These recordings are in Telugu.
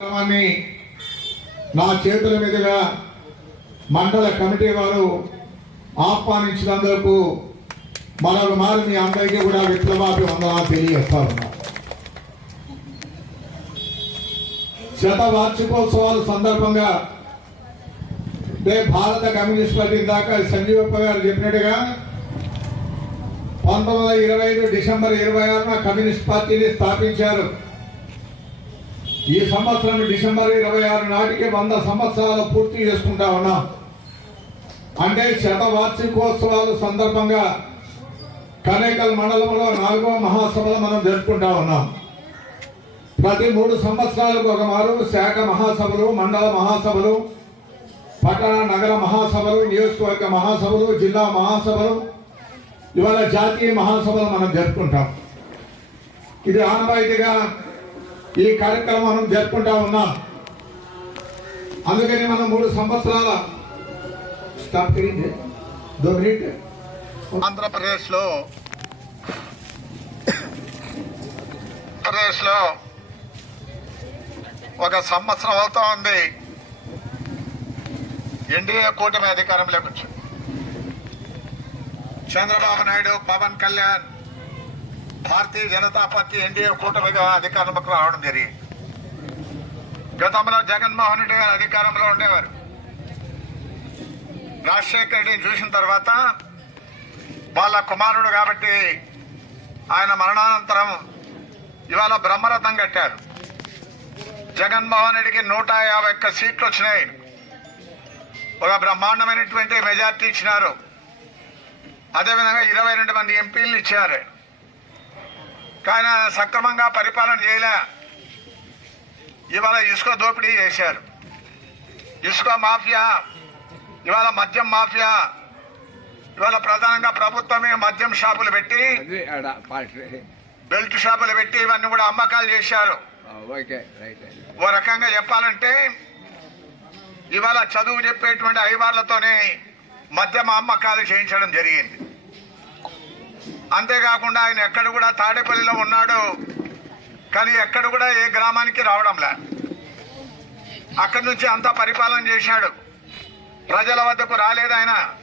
కార్యక్రమాన్ని నా చేతుల మీదుగా మండల కమిటీ వారు ఆహ్వానించినందుకు మరొక మారు మీ అందరికీ కూడా విప్లవాభి వందనాలు తెలియజేస్తా ఉన్నా. శత వార్షికోత్సవాల సందర్భంగా రే భారత కమ్యూనిస్ట్ పార్టీ దాకా సంజీవప్ప గారు చెప్పినట్టుగా పంతొమ్మిది వందల ఇరవై ఐదు డిసెంబర్ ఇరవై ఆరున కమ్యూనిస్ట్ పార్టీని స్థాపించారు. ఈ సంవత్సరం డిసెంబర్ ఇరవై ఆరు నాటికి వంద సంవత్సరాలు పూర్తి చేసుకుంటా ఉన్నాం అంటే శతవార్షికోత్సవాల సందర్భంగా కనేకల్ మండలంలో నాలుగవ మహాసభలు మనం జరుపుకుంటా ఉన్నాం ప్రతి మూడు సంవత్సరాలకు ఒక మారు శాఖ మహాసభలు మండల మహాసభలు పట్టణ నగర మహాసభలు నియోజకవర్గ మహాసభలు జిల్లా మహాసభలు ఇవాళ జాతీయ మహాసభలు మనం జరుపుకుంటాం. ఇది ఆనవాయితీగా ఈ కార్యక్రమం మనం జరుపుకుంటా ఉన్నాం. అందుకని మనం మూడు సంవత్సరాల స్టాప్ కరింది ఆంధ్రప్రదేశ్లో ప్రదేశ్లో ఒక సంవత్సరం అవుతా ఉంది. ఎన్డీఏ కూటమి అధికారంలోకి వచ్చింది. చంద్రబాబు నాయుడు పవన్ కళ్యాణ్ భారతీయ జనతా పార్టీ ఎన్డీఏ కూటమిగా అధికారంలోకి రావడం జరిగింది. గతంలో జగన్మోహన్ రెడ్డి గారు అధికారంలో ఉండేవారు. రాజశేఖర రెడ్డిని చూసిన తర్వాత వాళ్ళ కుమారుడు కాబట్టి ఆయన మరణానంతరం ఇవాళ బ్రహ్మరథం కట్టారు. జగన్మోహన్ రెడ్డికి నూట యాభై ఒక్క సీట్లు వచ్చినాయి. ఒక బ్రహ్మాండమైనటువంటి మెజార్టీ ఇచ్చినారు. అదేవిధంగా ఇరవై రెండు మంది ఎంపీలు ఇచ్చారు. కానీ సక్రమంగా పరిపాలన చేయలే. ఇవాళ ఇసుక దోపిడీ చేశారు. ఇసుక మాఫియా ఇవాళ మద్యం మాఫియా ఇవాళ ప్రధానంగా ప్రభుత్వమే మద్యం షాపులు పెట్టి బెల్ట్ షాపులు పెట్టి ఇవన్నీ కూడా అమ్మకాలు చేశారు. ఓ రకంగా చెప్పాలంటే ఇవాళ చదువు చెప్పేటువంటి అయ్యవార్లతోనే మద్యం అమ్మకాలు చేయించడం జరిగింది. అంతేకాకుండా ఆయన ఎక్కడ కూడా తాడేపల్లిలో ఉన్నాడు కానీ ఎక్కడ కూడా ఏ గ్రామానికి రావడంలే. అక్కడి నుంచి అంతా పరిపాలన చేశాడు. ప్రజల వద్దకు రాలేదు ఆయన.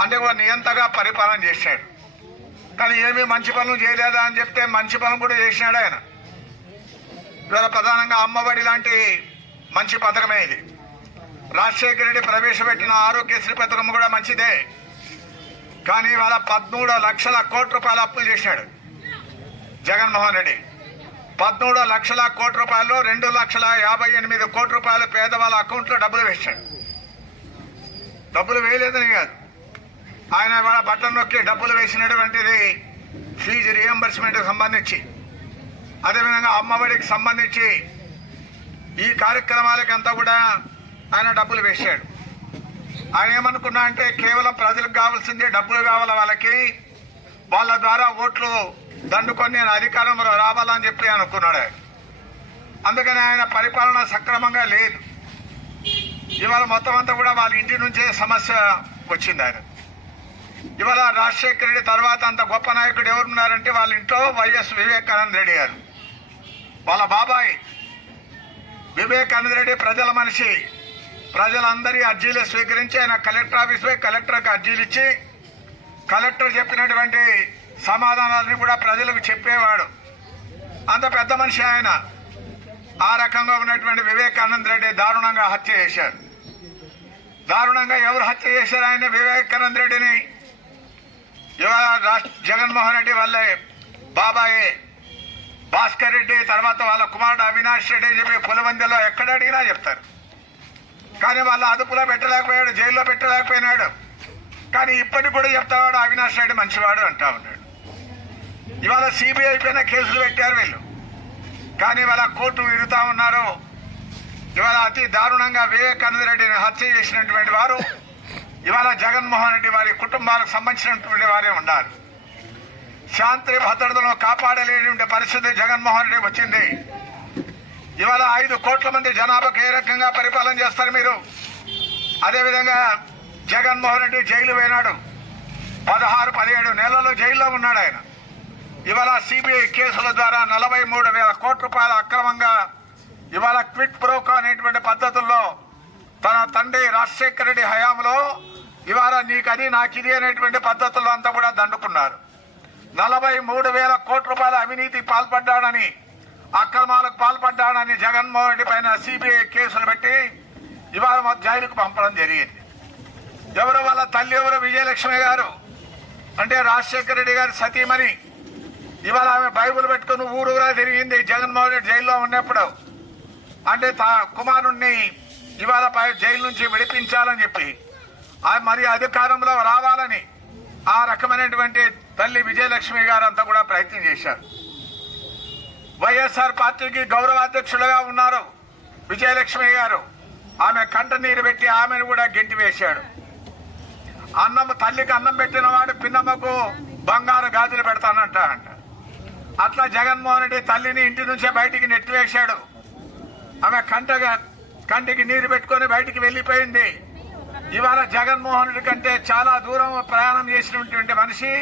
అంటే ఒక నియంతగా పరిపాలన చేశాడు. కానీ ఏమీ మంచి పనులు చేయలేదా అని చెప్తే మంచి పనులు కూడా చేసినాడు ఆయన. ఇవాళ ప్రధానంగా అమ్మఒడి లాంటి మంచి పథకమే ఇది. రాజశేఖర రెడ్డి ప్రవేశపెట్టిన ఆరోగ్యశ్రీ పథకం కూడా మంచిదే. కానీ ఇవాళ పదమూడు లక్షల కోట్ల రూపాయల అప్పులు చేశాడు జగన్మోహన్ రెడ్డి. పదమూడు లక్షల కోట్ల రూపాయలు రెండు లక్షల యాభై ఎనిమిది కోట్ల రూపాయలు పేదవాళ్ళ అకౌంట్లో డబ్బులు వేశాడు. డబ్బులు వేయలేదని కాదు. ఆయన ఇవాళ బట్టలు నొక్కి డబ్బులు వేసినటువంటిది ఫీజు రియంబర్స్మెంట్కి సంబంధించి అదేవిధంగా అమ్మఒడికి సంబంధించి ఈ కార్యక్రమాలకంతా కూడా ఆయన డబ్బులు వేశాడు. ఆయన ఏమనుకున్నా అంటే కేవలం ప్రజలకు కావాల్సిందే డబ్బులు కావాలి వాళ్ళకి? వాళ్ళ ద్వారా ఓట్లు దండుకొని నేను అధికారంలో రావాలని చెప్పి అనుకున్నాడు. అందుకని ఆయన పరిపాలన సక్రమంగా లేదు. ఇవాళ మొత్తం అంతా కూడా వాళ్ళ ఇంటి నుంచే సమస్య వచ్చింది ఆయన. ఇవాళ రాజశేఖర రెడ్డి తర్వాత అంత గొప్ప నాయకుడు ఎవరున్నారంటే వాళ్ళ ఇంట్లో వైఎస్ వివేకానంద రెడ్డి గారు. వాళ్ళ బాబాయ్ వివేకానంద రెడ్డి ప్రజల మనిషి. ప్రజలందరి అర్జీలు స్వీకరించి ఆయన కలెక్టర్ ఆఫీస్ పోయి కలెక్టర్కి అర్జీలు ఇచ్చి కలెక్టర్ చెప్పినటువంటి సమాధానాలని కూడా ప్రజలకు చెప్పేవాడు. అంత పెద్ద మనిషి ఆయన. ఆ రకంగా ఉన్నటువంటి వివేకానంద రెడ్డి దారుణంగా హత్య చేశారు. దారుణంగా ఎవరు హత్య చేశారు ఆయన వివేకానంద రెడ్డిని? ఇవాళ రాష్ట్ర జగన్మోహన్ రెడ్డి వాళ్ళే బాబాయే. భాస్కర్ రెడ్డి తర్వాత వాళ్ళ కుమారుడు అవినాష్ రెడ్డి అని చెప్పి పులవందెలో ఎక్కడ అడిగినా చెప్తారు. కానీ వాళ్ళ అదుపులో పెట్టలేకపోయాడు జైల్లో పెట్టలేకపోయినాడు. కానీ ఇప్పటికి కూడా చెప్తావాడు అవినాష్ రెడ్డి మంచివాడు అంటా ఉన్నాడు. ఇవాళ సిబిఐ పైన కేసులు పెట్టారు వీళ్ళు. కానీ ఇవాళ కోర్టు విరుతా ఉన్నారు. ఇవాళ అతి దారుణంగా వివేకానంద రెడ్డిని హత్య చేసినటువంటి వారు ఇవాళ జగన్మోహన్ రెడ్డి వారి కుటుంబాలకు సంబంధించినటువంటి వారే ఉన్నారు. శాంతి భద్రతను కాపాడలేని పరిస్థితి జగన్మోహన్ రెడ్డి వచ్చింది. ఇవాళ ఐదు కోట్ల మంది జనాభాకు ఏ రకంగా పరిపాలన చేస్తారు మీరు? అదేవిధంగా జగన్మోహన్ రెడ్డి జైలు పోయినాడు. పదహారు పదిహేడు నెలలు జైల్లో ఉన్నాడు ఆయన. ఇవాళ సిబిఐ కేసుల ద్వారా నలభై మూడు వేల కోట్ల రూపాయల అక్రమంగా ఇవాళ క్విట్ ప్రోకో అనేటువంటి పద్ధతుల్లో తన తండ్రి రాజశేఖర రెడ్డి హయాంలో ఇవాళ నీకు అది నాకు అనేటువంటి పద్ధతుల్లో అంతా కూడా దండుకున్నారు. నలభై మూడు వేల కోట్ల రూపాయల అవినీతి పాల్పడ్డాడని అక్రమాలకు పాల్పడ్డాడని జగన్మోహన్ రెడ్డి పైన సిబిఐ కేసులు పెట్టి ఇవాళ మొత్తం జైలుకు పంపడం జరిగింది. ఎవరు వాళ్ళ తల్లి ఎవరు విజయలక్ష్మి గారు? అంటే రాజశేఖర రెడ్డి గారి సతీమణి. ఇవాళ ఆమె బైబిల్ పెట్టుకుని ఊరుగా తిరిగింది జగన్మోహన్ రెడ్డి జైల్లో ఉన్నప్పుడు. అంటే తా కుమారుణ్ణి ఇవాళ పై- జైలు నుంచి విడిపించాలని చెప్పి. మరి అధికారంలో రావాలని ఆ రకమైనటువంటి తల్లి విజయలక్ష్మి గారు అంతా కూడా ప్రయత్నం చేశారు. వైఎస్ఆర్ పార్టీకి గౌరవ అధ్యక్షులుగా ఉన్నారు విజయలక్ష్మి గారు. ఆమె కంట నీరు పెట్టి ఆమెను కూడా గెంటి వేశాడు. అన్నం తల్లికి అన్నం పెట్టిన వాడు పిన్నమ్మకు బంగారు గాజులు పెడతానంట అంట అట్లా జగన్మోహన్ రెడ్డి తల్లిని ఇంటి నుంచే బయటికి నెట్టివేశాడు ఆమె కంటగా కంటికి నీరు పెట్టుకొని బయటికి వెళ్ళిపోయింది. ఇవాళ జగన్మోహన్ రెడ్డి కంటే చాలా దూరం ప్రయాణం చేసినటువంటి మనిషి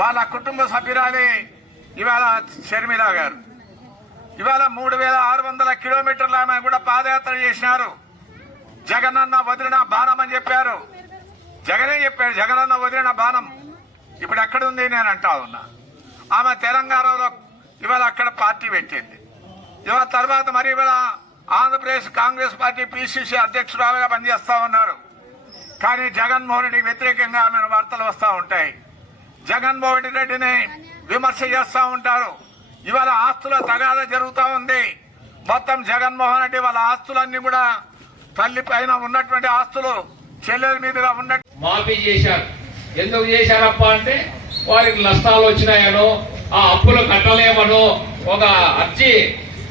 వాళ్ళ కుటుంబ సభ్యురాలి ఇవాళ షర్మిల గారు. ఇవాళ మూడు వేల ఆరు వందల కిలోమీటర్ల ఆమె కూడా పాదయాత్ర చేసినారు. జగనన్న వదిలిన బాణం అని చెప్పారు. జగనే చెప్పాడు జగనన్న వదిలిన బాణం ఇప్పుడు ఎక్కడుంది నేను అంటా ఉన్నా. ఆమె తెలంగాణలో ఇవాళ అక్కడ పార్టీ పెట్టింది. ఇవాళ తర్వాత మరి ఇవాళ ఆంధ్రప్రదేశ్ కాంగ్రెస్ పార్టీ పిసిసి అధ్యక్షురాలుగా పనిచేస్తా ఉన్నారు. కానీ జగన్మోహన్ రెడ్డికి వ్యతిరేకంగా ఆమె వార్తలు వస్తూ ఉంటాయి. జగన్మోహన్ రెడ్డిని విమర్శ చేస్తూ ఉంటారు. ఇవాళ ఆస్తుల తగాద జరుగుతూ ఉంది. మొత్తం జగన్మోహన్ రెడ్డి వాళ్ళ ఆస్తులన్నీ కూడా తల్లి పైన ఉన్నటువంటి ఆస్తులు చెల్లెల మీదుగా ఉన్న మాఫీ చేశారు. ఎందుకు చేశారప్ప అంటే వారికి నష్టాలు వచ్చినాయనో ఆ అప్పులు కట్టలేమనో ఒక అర్జీ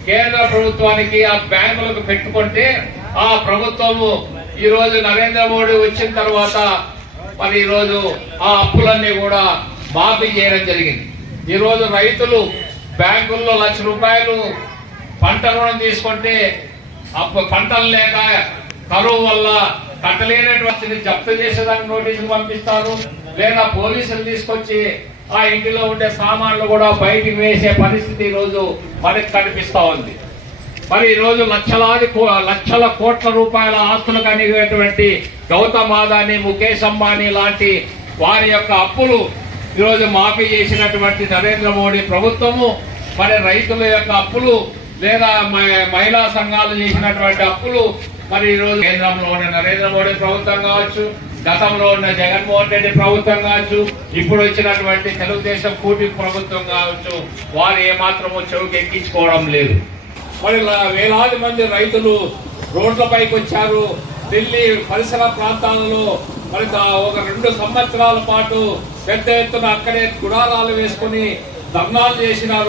కేంద్ర ప్రభుత్వానికి ఆ బ్యాంకులకు పెట్టుకుంటే ఆ ప్రభుత్వము ఈ రోజు నరేంద్ర మోడీ వచ్చిన తర్వాత మరి ఈరోజు ఆ అప్పులన్నీ కూడా మాఫీ చేయడం జరిగింది. ఈరోజు రైతులు బ్యాంకుల్లో లక్ష రూపాయలు పంట రుణం తీసుకుంటే అప్పు పంటలు లేక కరువు వల్ల కట్టలేనటువంటి జప్తు చేసేదానికి నోటీసులు పంపిస్తారు. లేదా పోలీసులు తీసుకొచ్చి ఆ ఇంటిలో ఉండే సామాన్లు కూడా బయటికి వేసే పరిస్థితి ఈరోజు రోజు మనకి కనిపిస్తూ ఉంది. మరి ఈరోజు లక్షలాది కో- లక్షల కోట్ల రూపాయల ఆస్తులు కలిగేటువంటి గౌతమ్ ఆదాని ముఖేష్ అంబానీ లాంటి వారి యొక్క అప్పులు ఈరోజు మాఫీ చేసినటువంటి నరేంద్ర మోడీ ప్రభుత్వము మరి రైతుల యొక్క అప్పులు లేదా మహిళా సంఘాలు చేసినటువంటి అప్పులు మరి ఈ రోజు కేంద్రంలో ఉన్న నరేంద్ర మోడీ ప్రభుత్వం కావచ్చు గతంలో ఉన్న జగన్మోహన్ రెడ్డి ప్రభుత్వం కావచ్చు ఇప్పుడు వచ్చినటువంటి తెలుగుదేశం కూటమి ప్రభుత్వం కావచ్చు వారు ఏమాత్రమో చెవుకి ఎక్కించుకోవడం లేదు. మరి వేలాది మంది రైతులు రోడ్లపైకి వచ్చారు ఢిల్లీ పరిసర ప్రాంతాలలో మరి ఒక రెండు సంవత్సరాల పాటు పెద్ద ఎత్తున అక్కడే గుడారాలు వేసుకుని ధర్నాలు చేసినారు.